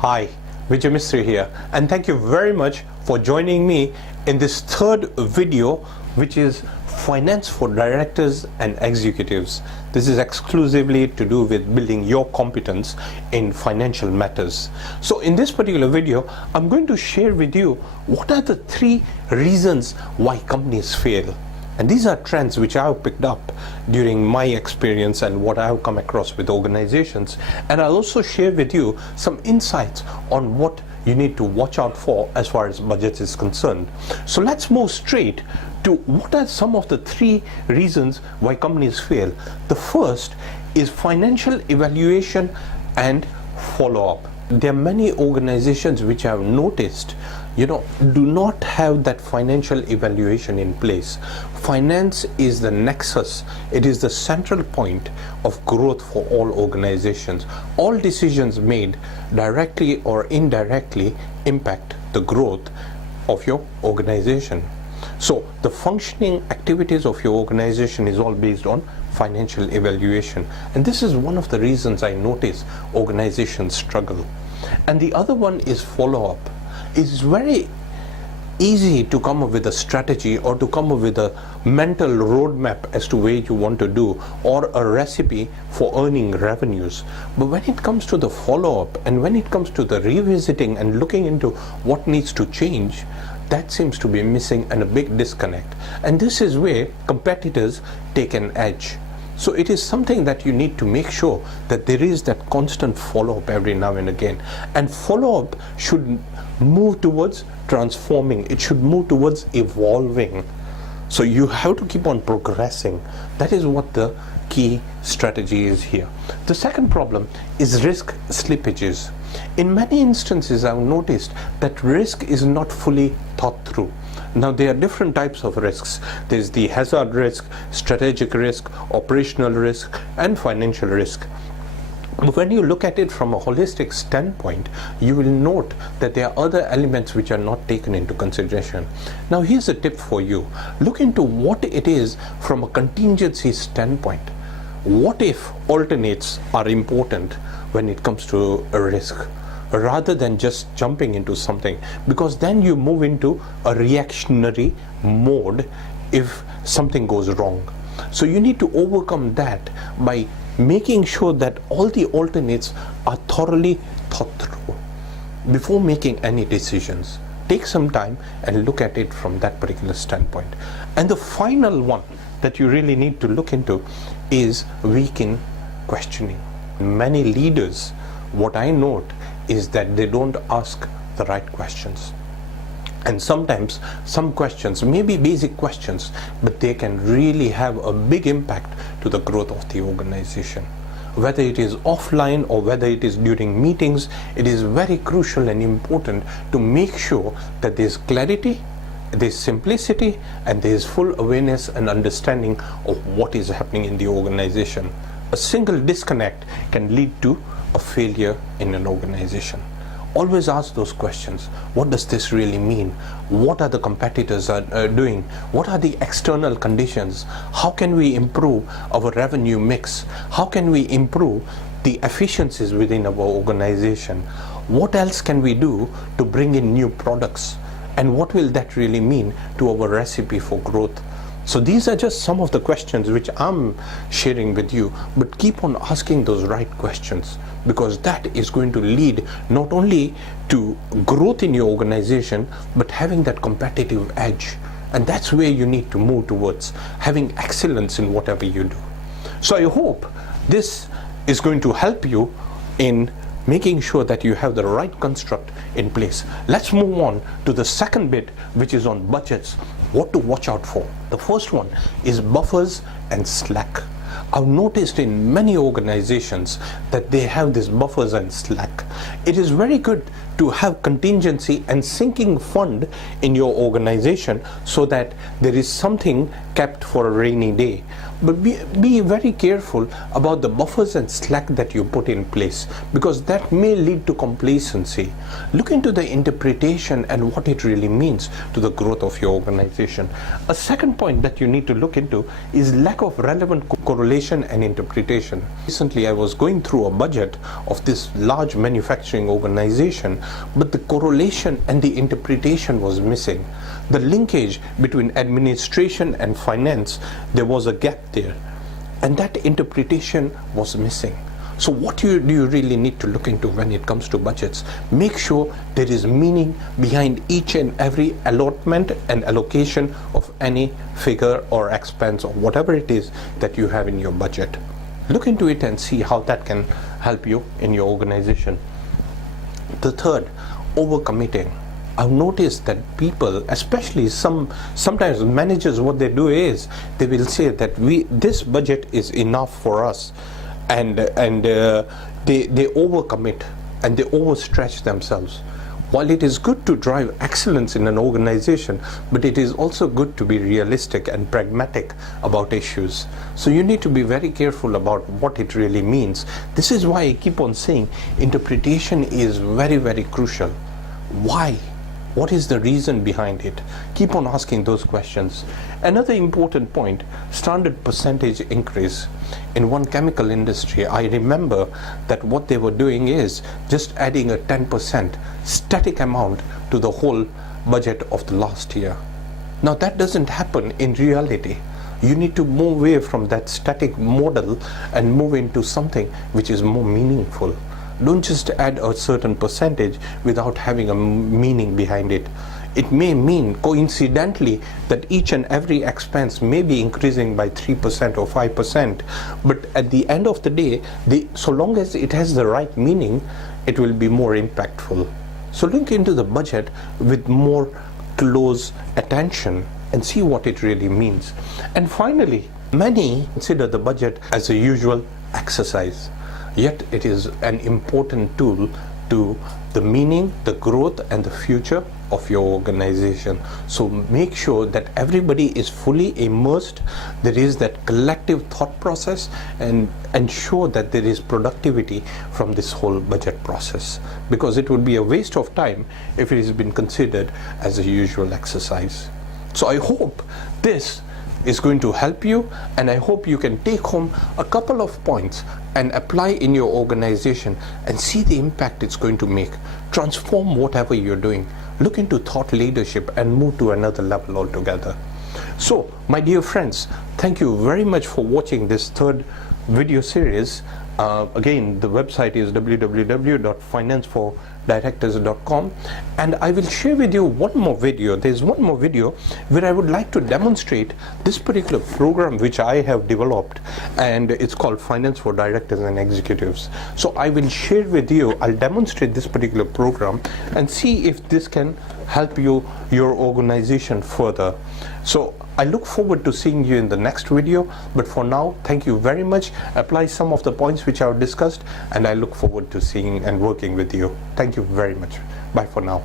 Hi, Vijay Mistry here, and thank you very much for joining me in this third video, which is Finance for Directors and Executives. This is exclusively to do with building your competence in financial matters. So in this particular video, I'm going to share with you what are the 3 reasons why companies fail. And these are trends which I've picked up during my experience and what I've come across with organizations. And I'll also share with you some insights on what you need to watch out for as far as budget is concerned. So let's move straight to what are some of the 3 reasons why companies fail. The first is financial evaluation and follow-up. There are many organizations which I've noticed do not have that financial evaluation in place. Finance is the nexus, it is the central point of growth for all organizations. All decisions made directly or indirectly impact the growth of your organization. So the functioning activities of your organization is all based on financial evaluation, and this is one of the reasons I notice organizations struggle. And the other one is follow-up. It's very easy to come up with a strategy or to come up with a mental roadmap as to where you want to do, or a recipe for earning revenues. But when it comes to the follow-up and when it comes to the revisiting and looking into what needs to change, that seems to be missing and a big disconnect. And this is where competitors take an edge. So it is something that you need to make sure that there is that constant follow-up every now and again. And follow-up should move towards transforming. It should move towards evolving. So you have to keep on progressing. That is what the key strategy is here. The second problem is risk slippages. In many instances, I've noticed that risk is not fully thought through. Now, there are different types of risks. There's the hazard risk, strategic risk, operational risk, and financial risk. But when you look at it from a holistic standpoint, you will note that there are other elements which are not taken into consideration. Now, here's a tip for you. Look into what it is from a contingency standpoint. What if alternates are important when it comes to a risk, rather than just jumping into something, because then you move into a reactionary mode if something goes wrong. So you need to overcome that by making sure that all the alternates are thoroughly thought through before making any decisions. Take some time and look at it from that particular standpoint. And the final one that you really need to look into is weak in questioning. Many leaders, what I note is that they don't ask the right questions. And sometimes some questions may be basic questions, but they can really have a big impact to the growth of the organization. Whether it is offline or whether it is during meetings, it is very crucial and important to make sure that there's clarity, there's simplicity, and there's full awareness and understanding of what is happening in the organization. A single disconnect can lead to a failure in an organization. Always ask those questions. What does this really mean? What are the competitors doing? What are the external conditions? How can we improve our revenue mix? How can we improve the efficiencies within our organization? What else can we do to bring in new products? And what will that really mean to our recipe for growth? So these are just some of the questions which I'm sharing with you, but keep on asking those right questions, because that is going to lead not only to growth in your organization, but having that competitive edge. And that's where you need to move towards, having excellence in whatever you do. So I hope this is going to help you in making sure that you have the right construct in place. Let's move on to the second bit, which is on budgets, what to watch out for. The first one is buffers and slack. I've noticed in many organizations that they have these buffers and slack. It is very good to have contingency and sinking fund in your organization so that there is something kept for a rainy day. but be very careful about the buffers and slack that you put in place, because that may lead to complacency. Look into the interpretation and what it really means to the growth of your organization. A second point that you need to look into is lack of relevant correlation and interpretation. Recently, I was going through a budget of this large manufacturing organization, but the correlation and the interpretation was missing. The linkage between administration and finance, there was a gap there, and that interpretation was missing. So what do you really need to look into when it comes to budgets? Make sure there is meaning behind each and every allotment and allocation of any figure or expense or whatever it is that you have in your budget. Look into it and see how that can help you in your organization. The third, overcommitting. I've noticed that people, especially sometimes managers, what they do is they will say that this budget is enough for us, and they overcommit and they overstretch themselves. While it is good to drive excellence in an organization, but it is also good to be realistic and pragmatic about issues. So you need to be very careful about what it really means. This is why I keep on saying interpretation is very, very crucial. Why? What is the reason behind it? Keep on asking those questions. Another important point, standard percentage increase. In one chemical industry, I remember that what they were doing is just adding a 10% static amount to the whole budget of the last year. Now that doesn't happen in reality. You need to move away from that static model and move into something which is more meaningful. Don't just add a certain percentage without having a meaning behind it. It may mean coincidentally that each and every expense may be increasing by 3% or 5%, but at the end of the day, so long as it has the right meaning, it will be more impactful. So look into the budget with more close attention and see what it really means. And finally, many consider the budget as a usual exercise. Yet it is an important tool to the meaning, the growth and the future of your organization. So make sure that everybody is fully immersed. There is that collective thought process, and ensure that there is productivity from this whole budget process, because it would be a waste of time if it has been considered as a usual exercise. So I hope this is going to help you, and I hope you can take home a couple of points and apply in your organization and see the impact it's going to make. Transform whatever you're doing. Look into thought leadership and move to another level altogether. So, my dear friends, thank you very much for watching this third video series. Again, the website is www.financefordirectors.com, and I will share with you one more video. There's one more video where I would like to demonstrate this particular program which I have developed, and it's called Finance for Directors and Executives. So I will share with you, I'll demonstrate this particular program and see if this can help you, your organization further. So I look forward to seeing you in the next video, but for now, thank you very much. Apply some of the points which I've discussed, and I look forward to seeing and working with you. Thank you very much. Bye for now.